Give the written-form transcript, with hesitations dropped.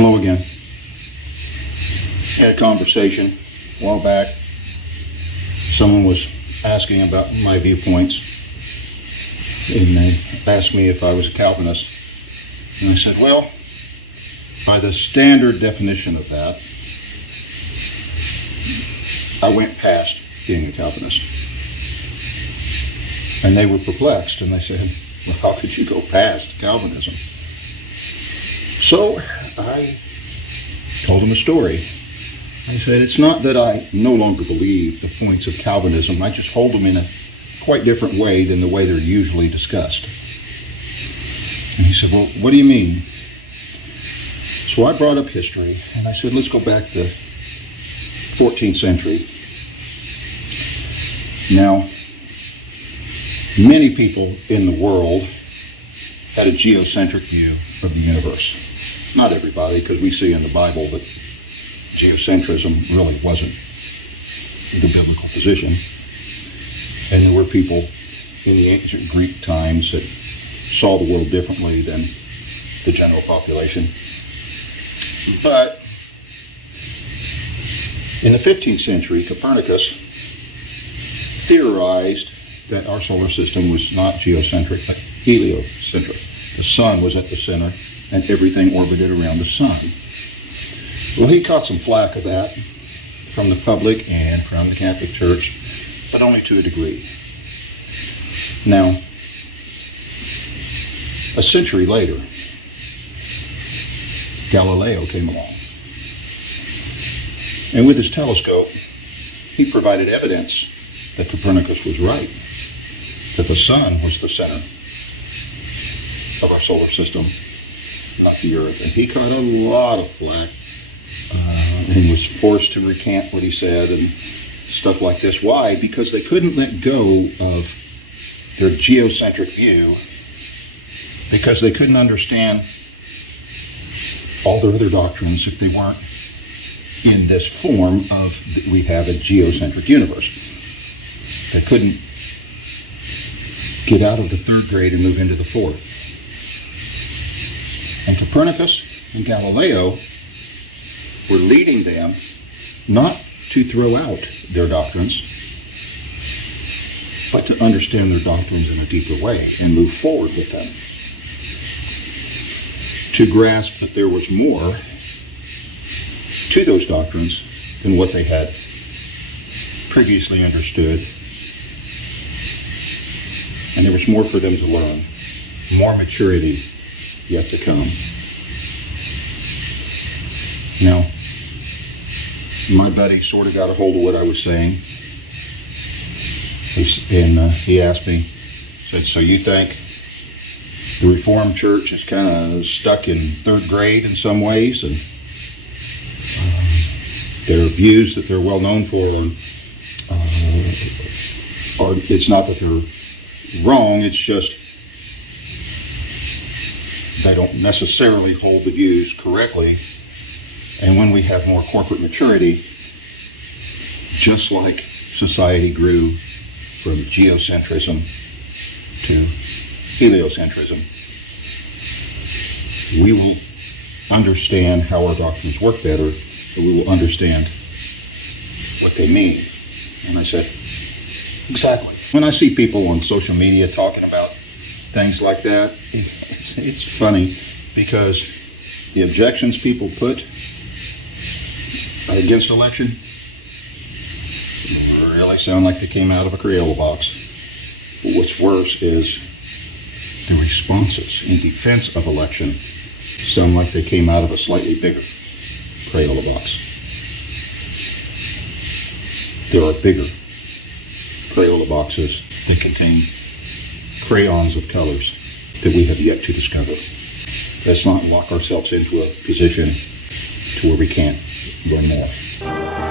Hello again. Had a conversation a while back. Someone was asking about my viewpoints, and they asked me if I was a Calvinist. And I said, well, by the standard definition of that, I went past being a Calvinist. And they were perplexed, and they said, well, how could you go past Calvinism? So I told them a story. I said, it's not that I no longer believe the points of Calvinism. I just hold them in a quite different way than the way they're usually discussed. And he said, well, what do you mean? So I brought up history, and I said, let's go back to 14th century. Now, many people in the world had a geocentric view of the universe. Not everybody, because we see in the Bible that geocentrism really wasn't the biblical position. And there were people in the ancient Greek times that saw the world differently than the general population. But in the 15th century, Copernicus theorized that our solar system was not geocentric, but heliocentric. The sun was at the center, and everything orbited around the sun. Well, he caught some flack of that from the public and from the Catholic Church, but only to a degree. Now, a century later, Galileo came along. And with his telescope, he provided evidence that Copernicus was right, that the sun was the center of our solar system, not the Earth. And he caught a lot of flack. He was forced to recant what he said and stuff like this. Why? Because they couldn't let go of their geocentric view, because they couldn't understand all their other doctrines if they weren't in this form of we have a geocentric universe. They couldn't get out of the third grade and move into the fourth. And Copernicus and Galileo were leading them not to throw out their doctrines, but to understand their doctrines in a deeper way and move forward with them. To grasp that there was more to those doctrines than what they had previously understood. And there was more for them to learn, more maturity yet to come. Now, my buddy sort of got a hold of what I was saying. He asked me, said, so you think the Reformed Church is kind of stuck in third grade in some ways, and their views that they're well known for are it's not that they're wrong, it's just they don't necessarily hold the views correctly. And when we have more corporate maturity, just like society grew from geocentrism to heliocentrism, we will understand how our doctrines work better, and we will understand what they mean. And I said, exactly. When I see people on social media talking about things like that, it's funny, because the objections people put against election really sound like they came out of a Crayola box. But what's worse is the responses in defense of election sound like they came out of a slightly bigger Crayola box. There are bigger Crayola boxes that contain crayons of colors that we have yet to discover. Let's not lock ourselves into a position to where we can't learn more.